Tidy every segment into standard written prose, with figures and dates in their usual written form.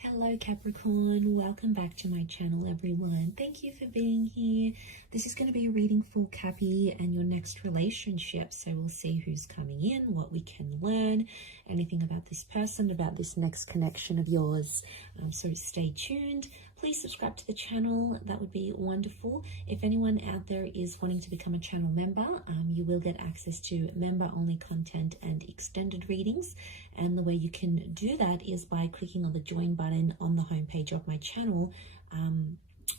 Hello Capricorn, welcome back to my channel everyone. Thank you for being here. This is going to be a reading for Cappy and your next relationship. So we'll see who's coming in, what we can learn, anything about this person, about this next connection of yours. So stay tuned. Please subscribe to the channel. That would be wonderful. If anyone out there is wanting to become a channel member, you will get access to member-only content and extended readings. And the way you can do that is by clicking on the join button on the homepage of my channel.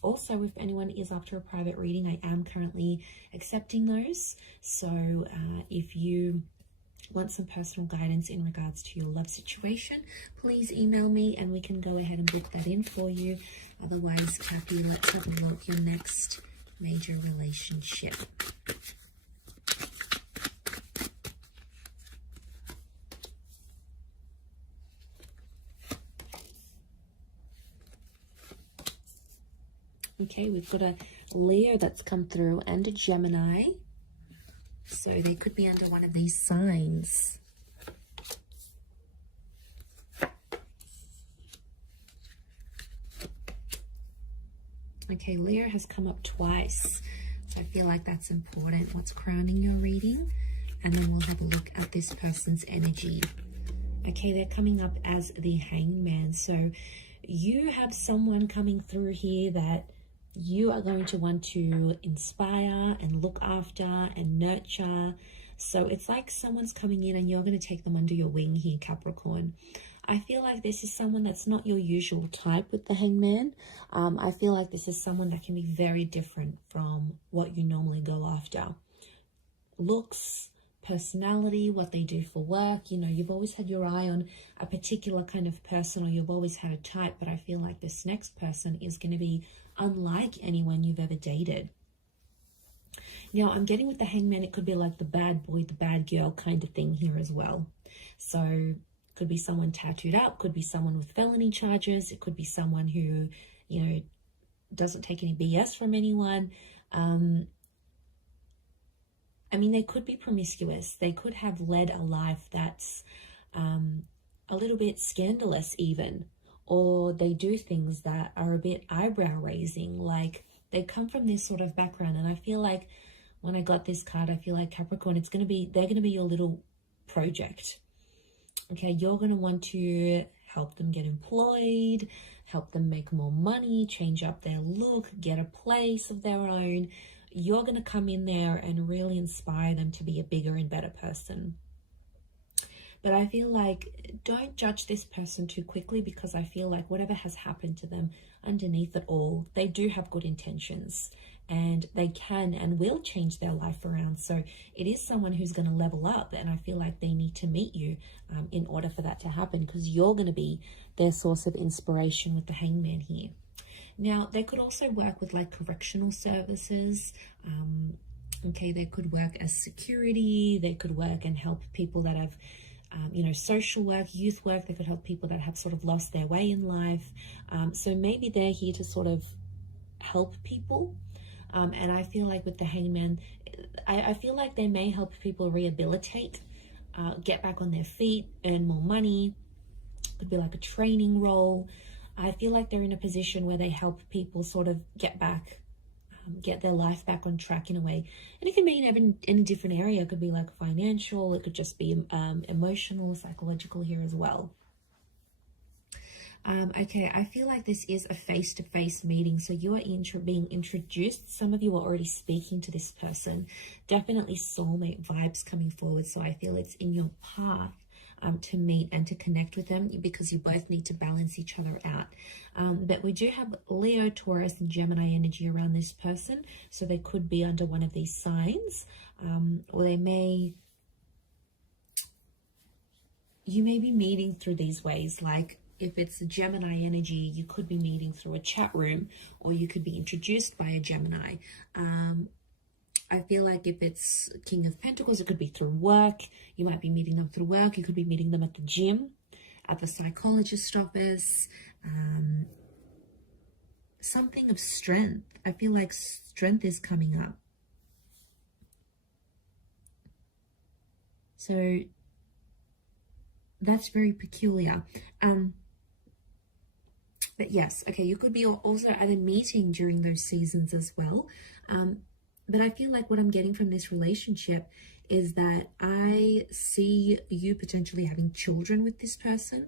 Also, if anyone is after a private reading, I am currently accepting those. So if you want some personal guidance in regards to your love situation, please email me and we can go ahead and book that in for you. Otherwise, Cappy, let's have a look. Your next major relationship. Okay, we've got a Leo that's come through and a Gemini. So they could be under one of these signs. Okay, Leo has come up twice. So I feel like that's important. What's crowning your reading? And then we'll have a look at this person's energy. Okay, they're coming up as the Hangman. So you have someone coming through here that you are going to want to inspire and look after and nurture. So it's like someone's coming in and you're going to take them under your wing here, Capricorn. I feel like this is someone that's not your usual type with the Hangman. I feel like this is someone that can be very different from what you normally go after. Looks, personality, what they do for work. You know, you've always had your eye on a particular kind of person, or you've always had a type, but I feel like this next person is going to be unlike anyone you've ever dated. Now, I'm getting with the Hangman, it could be like the bad boy, the bad girl kind of thing here as well. So could be someone tattooed up, could be someone with felony charges, it could be someone who, you know, doesn't take any BS from anyone. I mean, they could be promiscuous. They could have led a life that's a little bit scandalous even, or they do things that are a bit eyebrow raising. Like they come from this sort of background. And I feel like when I got this card, I feel like Capricorn, they're going to be your little project. Okay, you're going to want to help them get employed, help them make more money, change up their look, get a place of their own. You're going to come in there and really inspire them to be a bigger and better person. But I feel like don't judge this person too quickly, because I feel like whatever has happened to them, underneath it all, they do have good intentions and they can and will change their life around. So it is someone who's going to level up, and I feel like they need to meet you in order for that to happen, because you're going to be their source of inspiration with the Hangman here. Now, they could also work with like correctional services. Okay, they could work as security. They could work and help people that have, you know, social work, youth work. They could help people that have sort of lost their way in life. So maybe they're here to sort of help people. And I feel like with the Hangman, I feel like they may help people rehabilitate, get back on their feet, earn more money. Could be like a training role. I feel like they're in a position where they help people sort of get back, get their life back on track in a way. And it can be in any different area. It could be like financial, it could just be emotional, psychological here as well. Okay, I feel like this is a face-to-face meeting. So you are being introduced. Some of you are already speaking to this person. Definitely soulmate vibes coming forward. So I feel it's in your path to meet and to connect with them, because you both need to balance each other out. But we do have Leo, Taurus, and Gemini energy around this person. So they could be under one of these signs, or you may be meeting through these ways. Like if it's a Gemini energy, you could be meeting through a chat room, or you could be introduced by a Gemini. I feel like if it's King of Pentacles, it could be through work. You might be meeting them through work. You could be meeting them at the gym, at the psychologist office. Something of strength. I feel like strength is coming up. So that's very peculiar. But yes, okay, you could be also at a meeting during those seasons as well. But I feel like what I'm getting from this relationship is that I see you potentially having children with this person.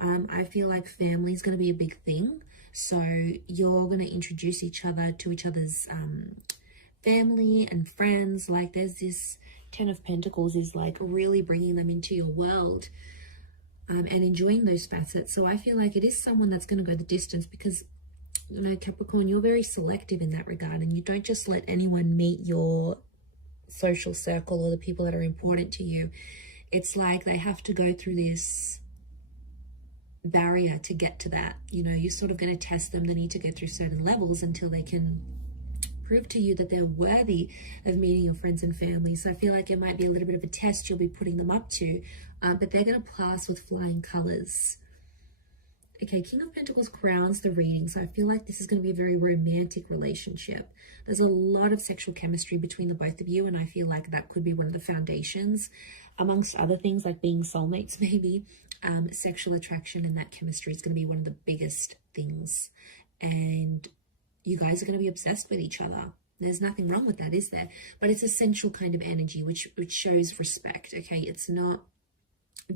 I feel like family is going to be a big thing. So you're going to introduce each other to each other's family and friends. Like there's this Ten of Pentacles is like really bringing them into your world. And enjoying those facets. So I feel like it is someone that's going to go the distance because, you know, Capricorn, you're very selective in that regard, and you don't just let anyone meet your social circle or the people that are important to you. It's like they have to go through this barrier to get to that. You know, you're sort of going to test them. They need to go through certain levels until they can prove to you that they're worthy of meeting your friends and family. So I feel like it might be a little bit of a test you'll be putting them up to, but they're going to pass with flying colors. Okay, King of Pentacles crowns the reading. So I feel like this is going to be a very romantic relationship. There's a lot of sexual chemistry between the both of you, and I feel like that could be one of the foundations, amongst other things like being soulmates maybe. Sexual attraction and that chemistry is going to be one of the biggest things. And you guys are going to be obsessed with each other. There's nothing wrong with that, is there? But it's a sensual kind of energy, which shows respect, okay? It's not,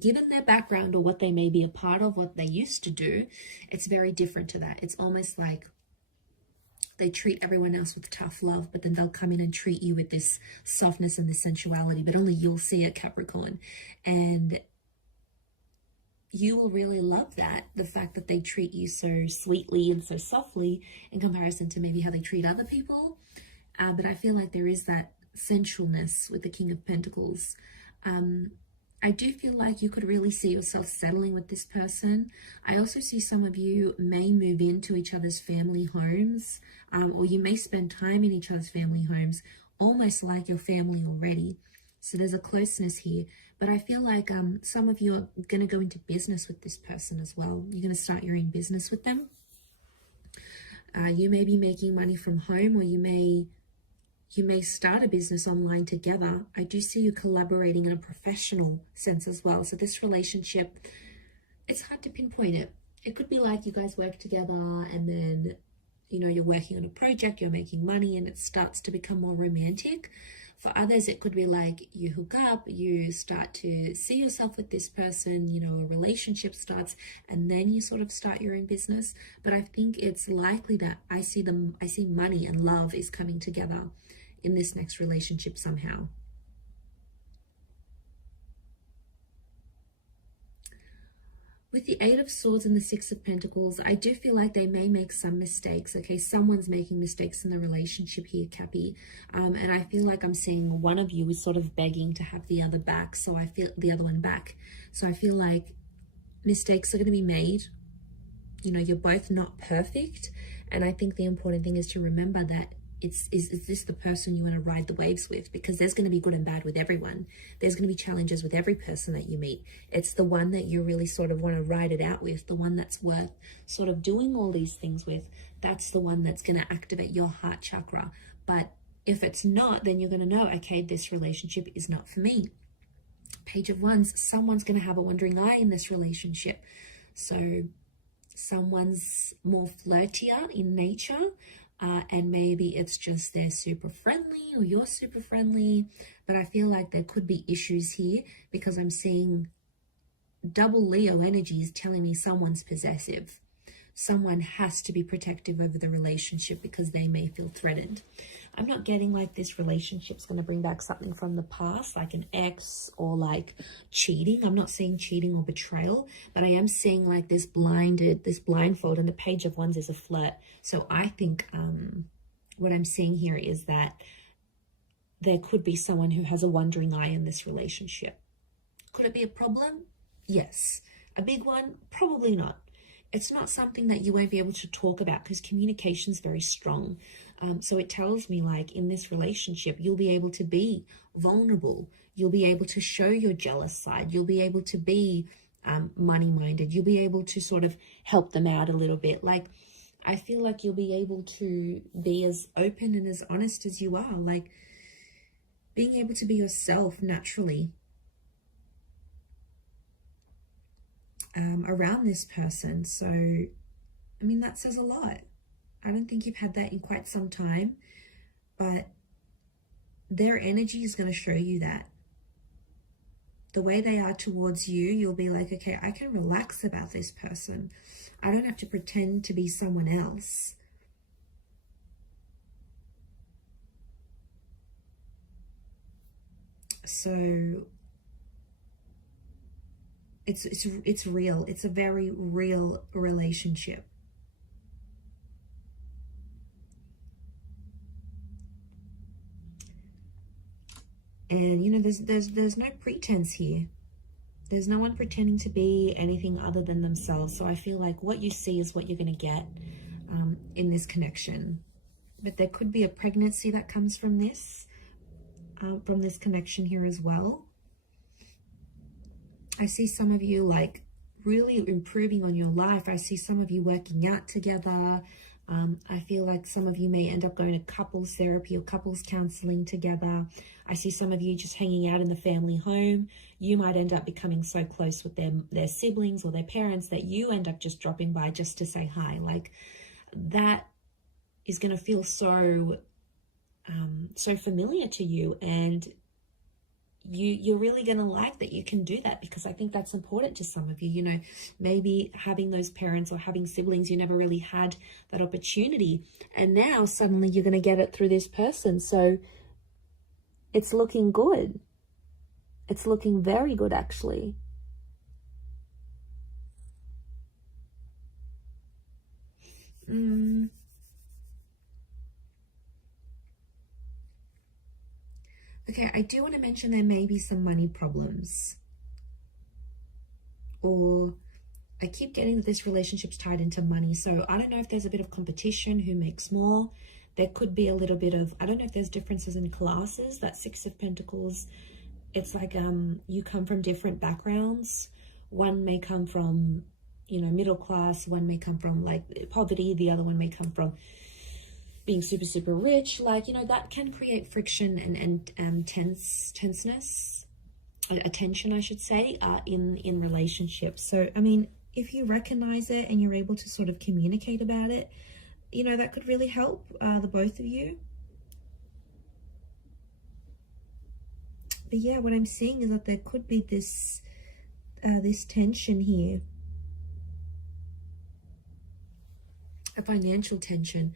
given their background or what they may be a part of, what they used to do, it's very different to that. It's almost like they treat everyone else with tough love, but then they'll come in and treat you with this softness and this sensuality, but only you'll see it, Capricorn. And you will really love that, the fact that they treat you so sweetly and so softly in comparison to maybe how they treat other people. But I feel like there is that sensualness with the King of Pentacles. I do feel like you could really see yourself settling with this person. I also see some of you may move into each other's family homes, or you may spend time in each other's family homes, almost like your family already. So there's a closeness here. But I feel like some of you are going to go into business with this person as well. You're going to start your own business with them. You may be making money from home, or you may start a business online together. I do see you collaborating in a professional sense as well. So this relationship, it's hard to pinpoint it. It could be like you guys work together and then, you know, you're working on a project, you're making money, and it starts to become more romantic. For others, it could be like you hook up, you start to see yourself with this person, you know, a relationship starts, and then you sort of start your own business. But I think it's likely that I see money and love is coming together in this next relationship somehow. With the Eight of Swords and the Six of Pentacles, I do feel like they may make some mistakes. Okay, someone's making mistakes in the relationship here, Cappy. And I feel like I'm seeing one of you is sort of begging to have the other back. So I feel the other one back. So I feel like mistakes are going to be made. You know, you're both not perfect. And I think the important thing is to remember that is this the person you want to ride the waves with? Because there's going to be good and bad with everyone. There's going to be challenges with every person that you meet. It's the one that you really sort of want to ride it out with, the one that's worth sort of doing all these things with. That's the one that's going to activate your heart chakra. But if it's not, then you're going to know, okay, this relationship is not for me. Page of Wands, someone's going to have a wandering eye in this relationship. So someone's more flirtier in nature. And maybe it's just they're super friendly or you're super friendly, but I feel like there could be issues here because I'm seeing double Leo energies telling me someone's possessive. Someone has to be protective over the relationship because they may feel threatened. I'm not getting like this relationship's going to bring back something from the past, like an ex or like cheating. I'm not seeing cheating or betrayal, but I am seeing like this blindfold, and the Page of Wands is a flirt. So I think what I'm seeing here is that there could be someone who has a wandering eye in this relationship. Could it be a problem? Yes. A big one? Probably not. It's not something that you won't be able to talk about because communication is very strong. So it tells me like in this relationship, you'll be able to be vulnerable. You'll be able to show your jealous side. You'll be able to be money-minded. You'll be able to sort of help them out a little bit. Like, I feel like you'll be able to be as open and as honest as you are. Like, being able to be yourself naturally around this person. So I mean, that says a lot. I don't think you've had that in quite some time, but their energy is going to show you that. The way they are towards you, you'll be like, okay, I can relax about this person. I don't have to pretend to be someone else. So it's real. It's a very real relationship. And you know, there's no pretense here. There's no one pretending to be anything other than themselves. So I feel like what you see is what you're going to get in this connection. But there could be a pregnancy that comes from this connection here as well. I see some of you like really improving on your life. I see some of you working out together. I feel like some of you may end up going to couples therapy or couples counseling together. I see some of you just hanging out in the family home. You might end up becoming so close with their siblings or their parents that you end up just dropping by just to say hi. Like, that is going to feel so familiar to you, and you're really going to like that you can do that, because I think that's important to some of you. You know, maybe having those parents or having siblings, you never really had that opportunity, and now suddenly you're going to get it through this person. So it's looking good. It's looking very good, actually. Okay, I do want to mention there may be some money problems. Or I keep getting that this relationship's tied into money. So I don't know if there's a bit of competition, who makes more. There could be a little bit of, I don't know if there's differences in classes. That Six of Pentacles, it's like you come from different backgrounds. One may come from, you know, middle class. One may come from like poverty. The other one may come from being super, super rich. Like, you know, that can create friction and tenseness, attention, I should say, in relationships. So, I mean, if you recognize it and you're able to sort of communicate about it, you know, that could really help the both of you. But yeah, what I'm seeing is that there could be this tension here, a financial tension,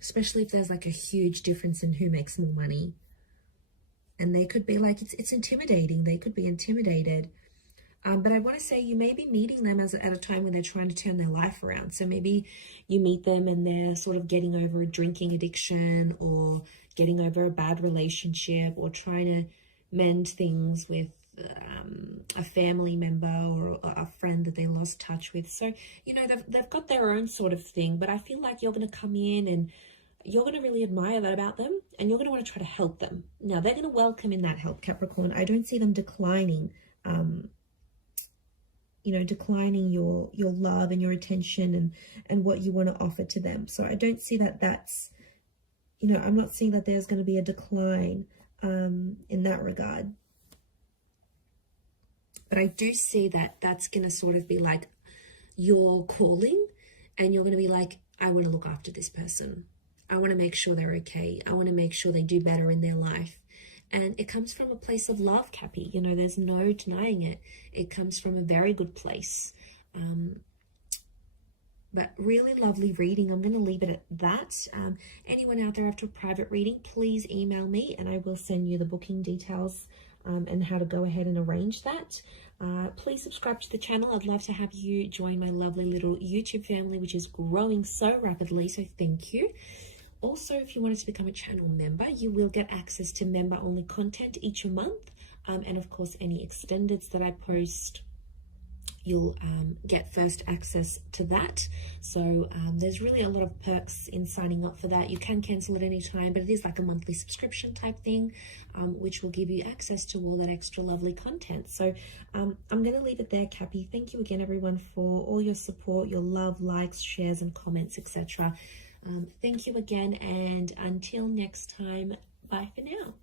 especially if there's like a huge difference in who makes more money. And they could be like, it's intimidating. They could be intimidated. But I want to say you may be meeting them at a time when they're trying to turn their life around. So maybe you meet them and they're sort of getting over a drinking addiction, or getting over a bad relationship, or trying to mend things with a family member or a friend that they lost touch with. So, you know, they've got their own sort of thing, but I feel like you're going to come in and you're going to really admire that about them, and you're going to want to try to help them. Now, they're going to welcome in that help, Capricorn. I don't see them declining, you know, declining your love and your attention and what you want to offer to them. So I don't see that that's, you know, I'm not seeing that there's going to be a decline in that regard. But I do see that that's going to sort of be like your calling, and you're going to be like, I want to look after this person. I want to make sure they're okay. I want to make sure they do better in their life. And it comes from a place of love, Cappy. You know, there's no denying it. It comes from a very good place. But really lovely reading. I'm going to leave it at that. Anyone out there after a private reading, please email me and I will send you the booking details and how to go ahead and arrange that. Please subscribe to the channel. I'd love to have you join my lovely little YouTube family, which is growing so rapidly. So thank you. Also, if you wanted to become a channel member, you will get access to member-only content each month. And of course, any extendeds that I post, you'll get first access to that. So there's really a lot of perks in signing up for that. You can cancel at any time, but it is like a monthly subscription type thing, which will give you access to all that extra lovely content. So I'm going to leave it there, Cappy. Thank you again, everyone, for all your support, your love, likes, shares, and comments, etc. Thank you again, and until next time, bye for now.